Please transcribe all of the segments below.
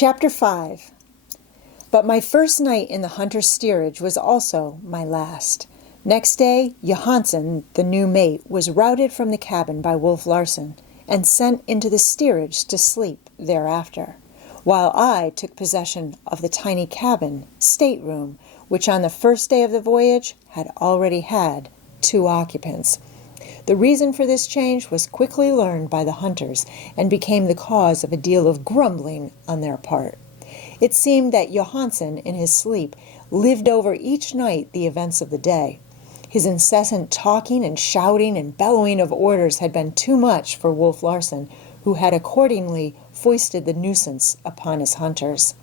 Chapter 5. But my first night in the hunter's steerage was also my last. Next day, Johansen, the new mate, was routed from the cabin by Wolf Larson and sent into the steerage to sleep thereafter, while I took possession of the tiny cabin, stateroom, which on the first day of the voyage had already had 2 occupants. The reason for this change was quickly learned by the hunters and became the cause of a deal of grumbling on their part. It seemed that Johansen, in his sleep, lived over each night the events of the day. His incessant talking and shouting and bellowing of orders had been too much for Wolf Larson, who had accordingly foisted the nuisance upon his hunters.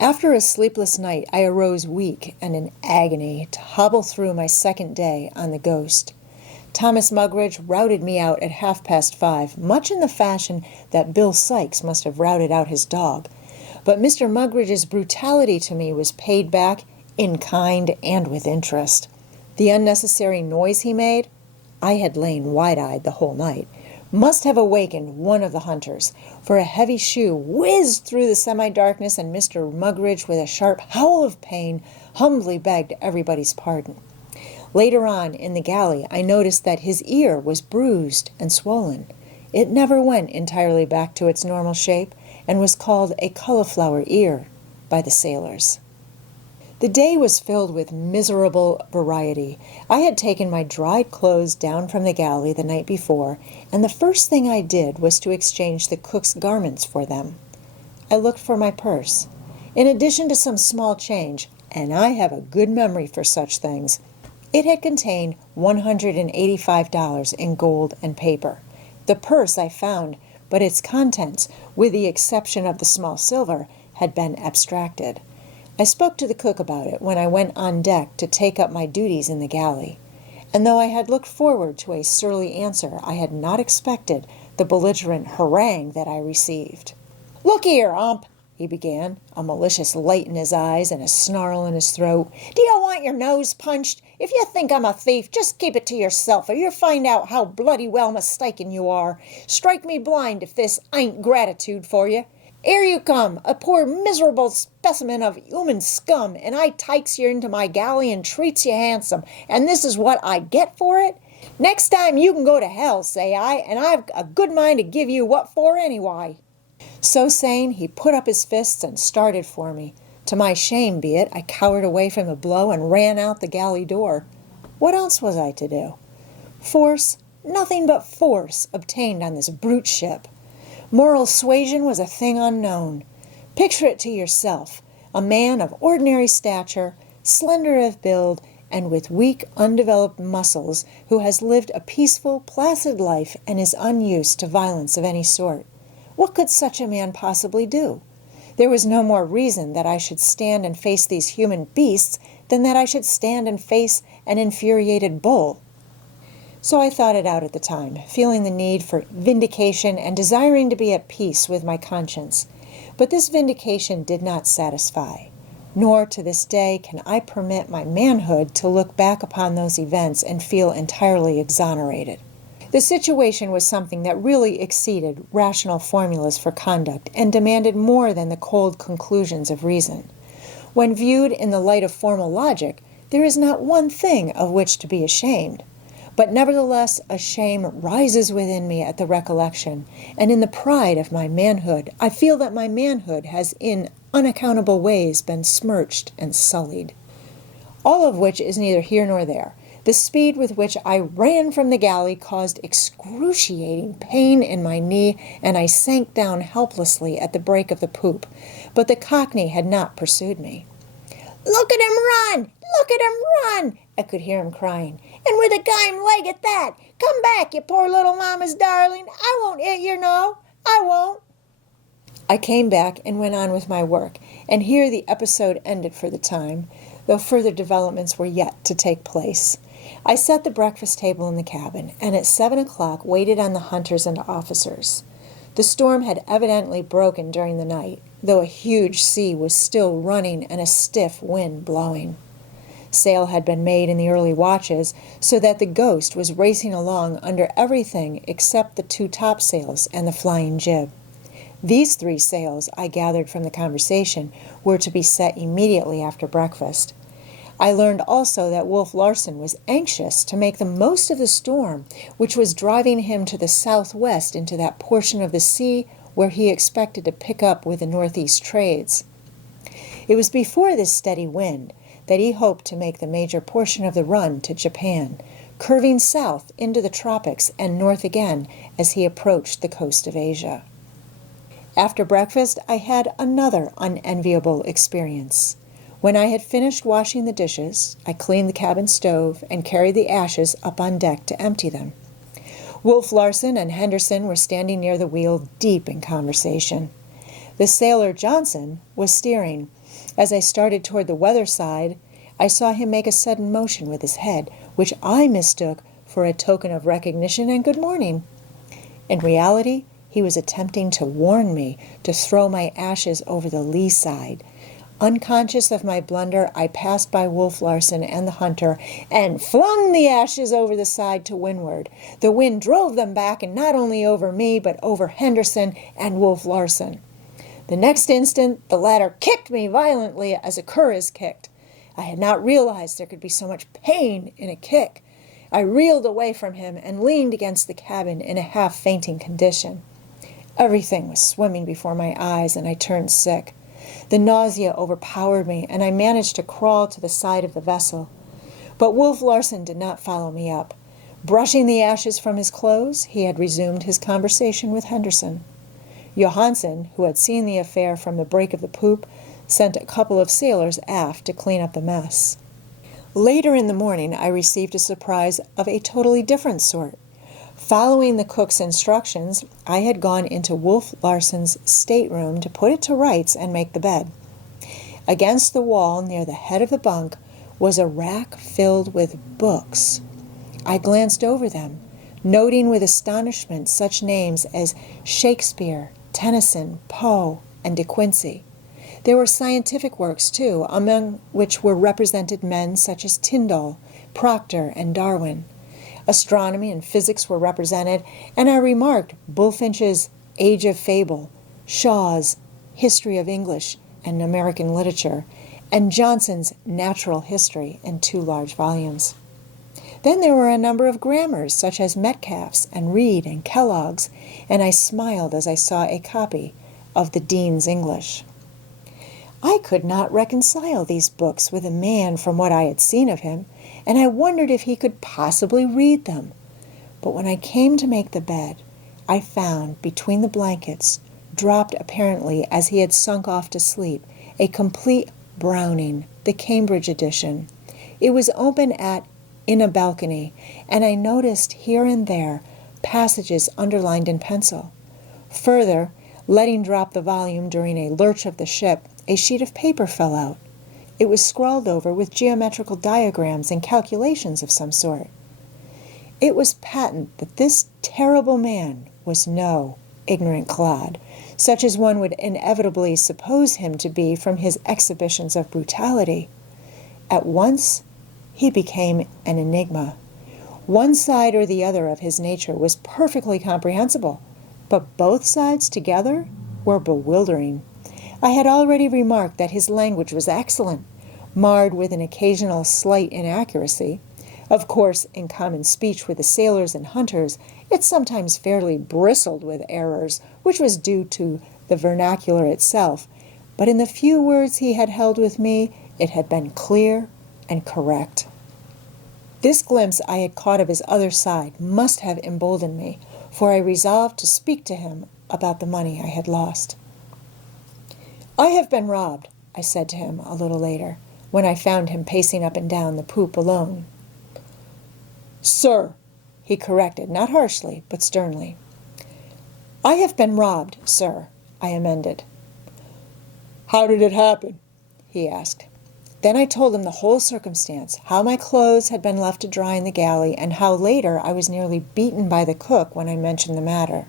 After a sleepless night, I arose weak and in agony to hobble through my second day on the Ghost. Thomas Mugridge routed me out at 5:30, much in the fashion that Bill Sykes must have routed out his dog. But Mr. Mugridge's brutality to me was paid back in kind and with interest. The unnecessary noise he made, I had lain wide-eyed the whole night, must have awakened one of the hunters, for a heavy shoe whizzed through the semi-darkness, and Mr. Mugridge, with a sharp howl of pain, humbly begged everybody's pardon. Later on, in the galley, I noticed that his ear was bruised and swollen. It never went entirely back to its normal shape, and was called a cauliflower ear by the sailors. The day was filled with miserable variety. I had taken my dried clothes down from the galley the night before, and the first thing I did was to exchange the cook's garments for them. I looked for my purse. In addition to some small change, and I have a good memory for such things, it had contained $185 in gold and paper. The purse I found, but its contents, with the exception of the small silver, had been abstracted. I spoke to the cook about it when I went on deck to take up my duties in the galley, and though I had looked forward to a surly answer, I had not expected the belligerent harangue that I received. "Look here, Hump," he began, a malicious light in his eyes and a snarl in his throat. "Do you want your nose punched? If you think I'm a thief, just keep it to yourself, or you'll find out how bloody well mistaken you are. Strike me blind if this ain't gratitude for you. Here you come, a poor miserable specimen of human scum, and I takes you into my galley and treats you handsome, and this is what I get for it? Next time you can go to hell, say I, and I've a good mind to give you what for anyway." So saying, he put up his fists and started for me. To my shame be it, I cowered away from the blow and ran out the galley door. What else was I to do? Force, nothing but force, obtained on this brute ship. Moral suasion was a thing unknown. Picture it to yourself, a man of ordinary stature, slender of build, and with weak, undeveloped muscles, who has lived a peaceful, placid life and is unused to violence of any sort. What could such a man possibly do? There was no more reason that I should stand and face these human beasts than that I should stand and face an infuriated bull. So I thought it out at the time, feeling the need for vindication and desiring to be at peace with my conscience. But this vindication did not satisfy, nor to this day can I permit my manhood to look back upon those events and feel entirely exonerated. The situation was something that really exceeded rational formulas for conduct and demanded more than the cold conclusions of reason. When viewed in the light of formal logic, there is not one thing of which to be ashamed. But nevertheless, a shame rises within me at the recollection, and in the pride of my manhood, I feel that my manhood has in unaccountable ways been smirched and sullied. All of which is neither here nor there. The speed with which I ran from the galley caused excruciating pain in my knee, and I sank down helplessly at the break of the poop. But the Cockney had not pursued me. "Look at him run! Look at him run!" I could hear him crying. "And with a game leg at that! Come back, you poor little mama's darling! I won't hit you, no! I won't!" I came back and went on with my work, and here the episode ended for the time, though further developments were yet to take place. I set the breakfast table in the cabin, and at 7 o'clock waited on the hunters and officers. The storm had evidently broken during the night, though a huge sea was still running and a stiff wind blowing. Sail had been made in the early watches, so that the Ghost was racing along under everything except the 2 topsails and the flying jib. These 3 sails, I gathered from the conversation, were to be set immediately after breakfast. I learned also that Wolf Larson was anxious to make the most of the storm, which was driving him to the southwest into that portion of the sea where he expected to pick up with the northeast trades. It was before this steady wind that he hoped to make the major portion of the run to Japan, curving south into the tropics and north again as he approached the coast of Asia. After breakfast, I had another unenviable experience. When I had finished washing the dishes, I cleaned the cabin stove and carried the ashes up on deck to empty them. Wolf Larson and Henderson were standing near the wheel, deep in conversation. The sailor Johnson was steering. As I started toward the weather side, I saw him make a sudden motion with his head, which I mistook for a token of recognition and good morning. In reality, he was attempting to warn me to throw my ashes over the lee side. Unconscious of my blunder, I passed by Wolf Larson and the hunter and flung the ashes over the side to windward. The wind drove them back, and not only over me, but over Henderson and Wolf Larson. The next instant, the latter kicked me violently as a cur is kicked. I had not realized there could be so much pain in a kick. I reeled away from him and leaned against the cabin in a half-fainting condition. Everything was swimming before my eyes, and I turned sick. The nausea overpowered me, and I managed to crawl to the side of the vessel. But Wolf Larson did not follow me up. Brushing the ashes from his clothes, he had resumed his conversation with Henderson. Johansen, who had seen the affair from the break of the poop, sent a couple of sailors aft to clean up the mess. Later in the morning, I received a surprise of a totally different sort. Following the cook's instructions, I had gone into Wolf Larson's stateroom to put it to rights and make the bed. Against the wall near the head of the bunk was a rack filled with books. I glanced over them, noting with astonishment such names as Shakespeare, Tennyson, Poe, and De Quincey. There were scientific works, too, among which were represented men such as Tyndall, Proctor, and Darwin. Astronomy and physics were represented, and I remarked Bulfinch's Age of Fable, Shaw's History of English and American Literature, and Johnson's Natural History in 2 large volumes. Then there were a number of grammars, such as Metcalfe's and Reed and Kellogg's, and I smiled as I saw a copy of the Dean's English. I could not reconcile these books with a man from what I had seen of him, and I wondered if he could possibly read them. But when I came to make the bed, I found between the blankets, dropped apparently as he had sunk off to sleep, a complete Browning, the Cambridge edition. It was open at In a Balcony, and I noticed here and there passages underlined in pencil. Further, letting drop the volume during a lurch of the ship, a sheet of paper fell out. It was scrawled over with geometrical diagrams and calculations of some sort. It was patent that this terrible man was no ignorant clod, such as one would inevitably suppose him to be from his exhibitions of brutality. At once, he became an enigma. One side or the other of his nature was perfectly comprehensible, but both sides together were bewildering. I had already remarked that his language was excellent, marred with an occasional slight inaccuracy. Of course, in common speech with the sailors and hunters, it sometimes fairly bristled with errors, which was due to the vernacular itself. But in the few words he had held with me, it had been clear and correct. This glimpse I had caught of his other side must have emboldened me, for I resolved to speak to him about the money I had lost. "I have been robbed," I said to him a little later, when I found him pacing up and down the poop alone. "Sir," he corrected, not harshly, but sternly. "I have been robbed, sir," I amended. "How did it happen?" he asked. Then I told him the whole circumstance, how my clothes had been left to dry in the galley, and how later I was nearly beaten by the cook when I mentioned the matter.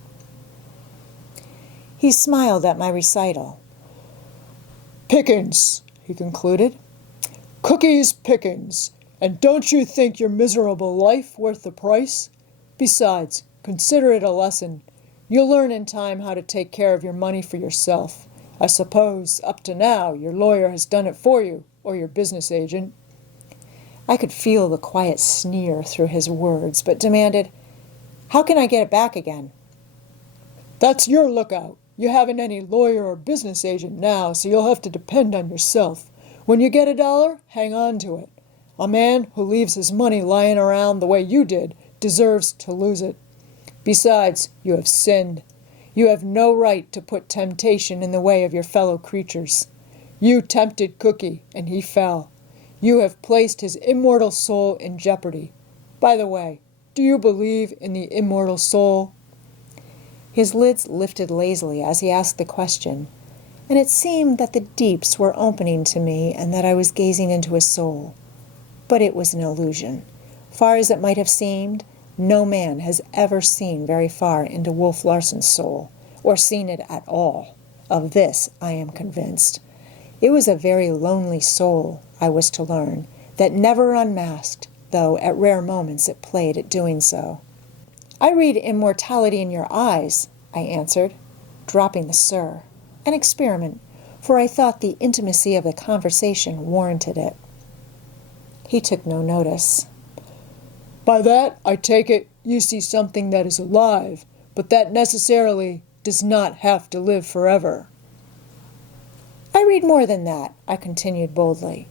He smiled at my recital. "Pickings," he concluded. "Cookies pickings. And don't you think your miserable life worth the price? Besides, consider it a lesson. You'll learn in time how to take care of your money for yourself. I suppose, up to now, your lawyer has done it for you, or your business agent." I could feel the quiet sneer through his words, but demanded, "How can I get it back again?" "That's your lookout. You haven't any lawyer or business agent now, so you'll have to depend on yourself. When you get $1, hang on to it. A man who leaves his money lying around the way you did deserves to lose it. Besides, you have sinned. You have no right to put temptation in the way of your fellow creatures. You tempted Cookie, and he fell. You have placed his immortal soul in jeopardy. By the way, do you believe in the immortal soul?" His lids lifted lazily as he asked the question, and it seemed that the deeps were opening to me and that I was gazing into his soul. But it was an illusion. Far as it might have seemed, no man has ever seen very far into Wolf Larson's soul, or seen it at all. Of this I am convinced. It was a very lonely soul, I was to learn, that never unmasked, though at rare moments it played at doing so. "I read immortality in your eyes," I answered, dropping the "sir," an experiment, for I thought the intimacy of the conversation warranted it. He took no notice. "By that, I take it, you see something that is alive, but that necessarily does not have to live forever." "I read more than that," I continued boldly.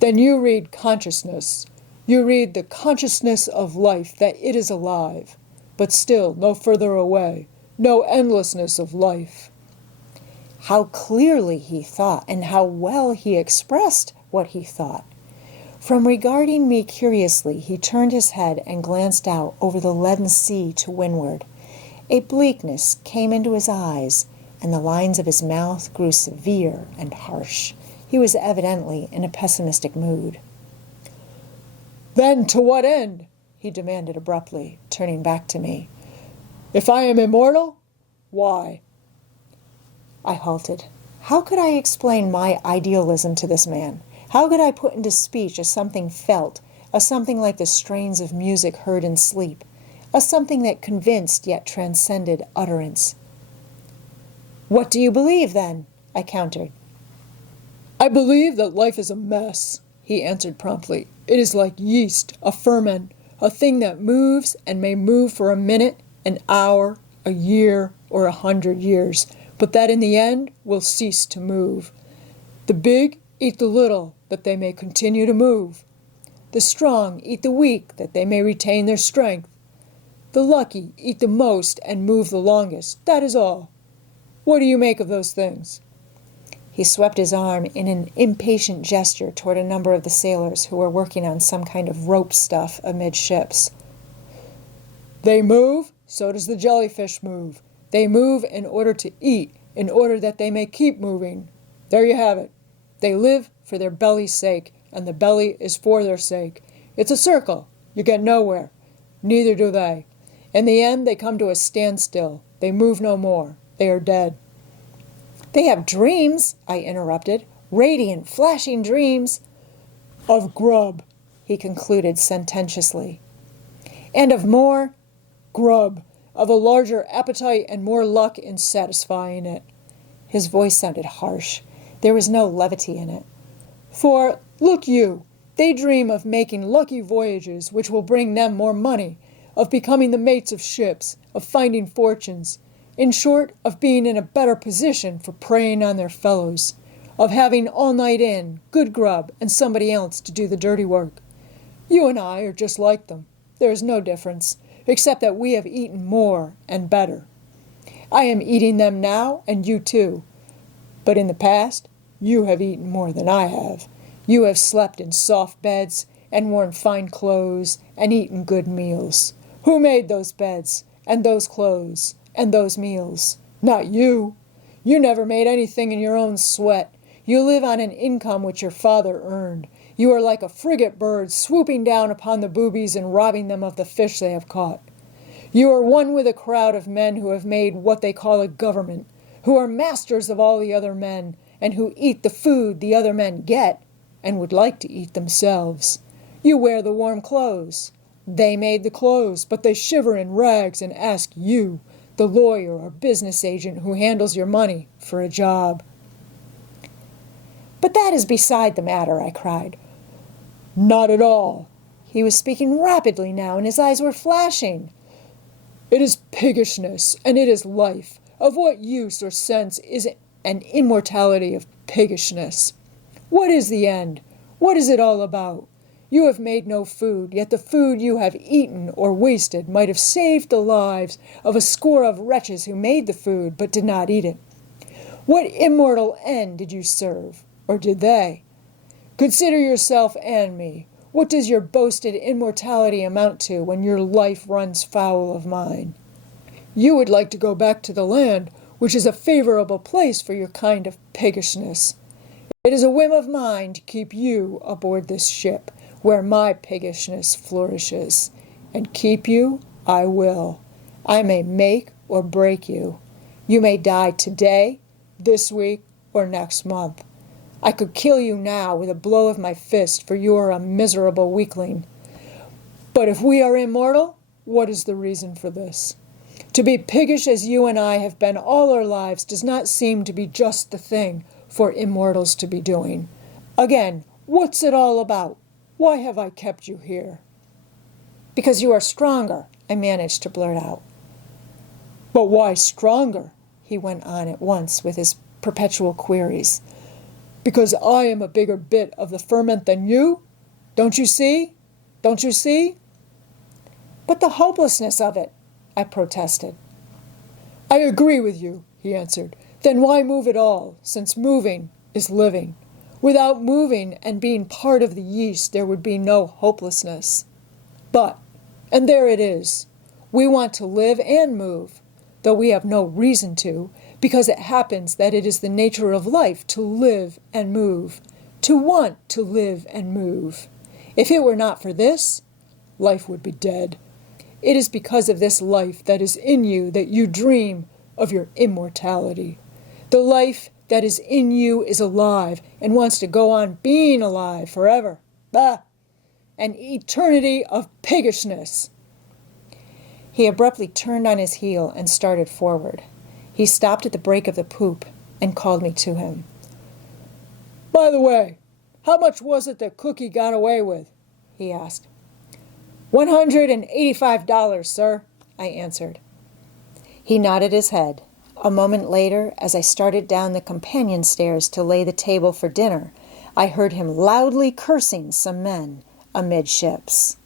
"Then you read consciousness. You read the consciousness of life, that it is alive, but still no further away, no endlessness of life." How clearly he thought, and how well he expressed what he thought. From regarding me curiously, he turned his head and glanced out over the leaden sea to windward. A bleakness came into his eyes, and the lines of his mouth grew severe and harsh. He was evidently in a pessimistic mood. "Then to what end?" he demanded abruptly, turning back to me. "If I am immortal, why?" I halted. How could I explain my idealism to this man? How could I put into speech a something felt, a something like the strains of music heard in sleep, a something that convinced yet transcended utterance? "What do you believe, then?" I countered. "I believe that life is a mess," he answered promptly. "It is like yeast, a ferment, a thing that moves and may move for a minute, an hour, a year, or 100 years, but that in the end will cease to move. The big eat the little, that they may continue to move. The strong eat the weak, that they may retain their strength. The lucky eat the most and move the longest, that is all. What do you make of those things?" He swept his arm in an impatient gesture toward a number of the sailors who were working on some kind of rope stuff amidships. "They move, so does the jellyfish move. They move in order to eat, in order that they may keep moving. There you have it. They live for their belly's sake, and the belly is for their sake. It's a circle. You get nowhere. Neither do they. In the end, they come to a standstill. They move no more. They are dead." "They have dreams," I interrupted. "Radiant, flashing dreams." "Of grub," he concluded sententiously. "And of more grub, of a larger appetite and more luck in satisfying it." His voice sounded harsh. There was no levity in it. "For, look you, they dream of making lucky voyages which will bring them more money, of becoming the mates of ships, of finding fortunes, in short, of being in a better position for preying on their fellows, of having all night in, good grub, and somebody else to do the dirty work. You and I are just like them. There is no difference, except that we have eaten more and better. I am eating them now, and you too. But in the past, you have eaten more than I have. You have slept in soft beds, and worn fine clothes, and eaten good meals. Who made those beds, and those clothes, and those meals? Not you. You never made anything in your own sweat. You live on an income which your father earned. You are like a frigate bird swooping down upon the boobies and robbing them of the fish they have caught. You are one with a crowd of men who have made what they call a government, who are masters of all the other men, and who eat the food the other men get, and would like to eat themselves. You wear the warm clothes. They made the clothes, but they shiver in rags and ask you, the lawyer or business agent who handles your money for a job. But that is beside the matter, I cried. Not at all. He was speaking rapidly now, and his eyes were flashing. It is piggishness, and it is life. Of what use or sense is an immortality of piggishness? What is the end? What is it all about? You have made no food, yet the food you have eaten or wasted might have saved the lives of a score of wretches who made the food but did not eat it. What immortal end did you serve, or did they? Consider yourself and me. What does your boasted immortality amount to when your life runs foul of mine? You would like to go back to the land, which is a favorable place for your kind of piggishness. It is a whim of mine to keep you aboard this ship, where my piggishness flourishes. And keep you I will. I may make or break you. You may die today, this week, or next month. I could kill you now with a blow of my fist, for you are a miserable weakling. But if we are immortal, what is the reason for this? To be piggish as you and I have been all our lives does not seem to be just the thing for immortals to be doing. Again, what's it all about? Why have I kept you here? Because you are stronger, I managed to blurt out. But why stronger? He went on at once with his perpetual queries. Because I am a bigger bit of the ferment than you? Don't you see? Don't you see? But the hopelessness of it, I protested. I agree with you, he answered. Then why move at all, since moving is living? Without moving and being part of the yeast, there would be no hopelessness. But, and there it is, we want to live and move, though we have no reason to, because it happens that it is the nature of life to live and move, to want to live and move. If it were not for this, life would be dead. It is because of this life that is in you that you dream of your immortality. The life that is in you is alive and wants to go on being alive forever. Bah! An eternity of piggishness. He abruptly turned on his heel and started forward. He stopped at the break of the poop and called me to him. By the way, how much was it that Cookie got away with? He asked. $185, sir, I answered. He nodded his head. A moment later, as I started down the companion stairs to lay the table for dinner, I heard him loudly cursing some men amidships.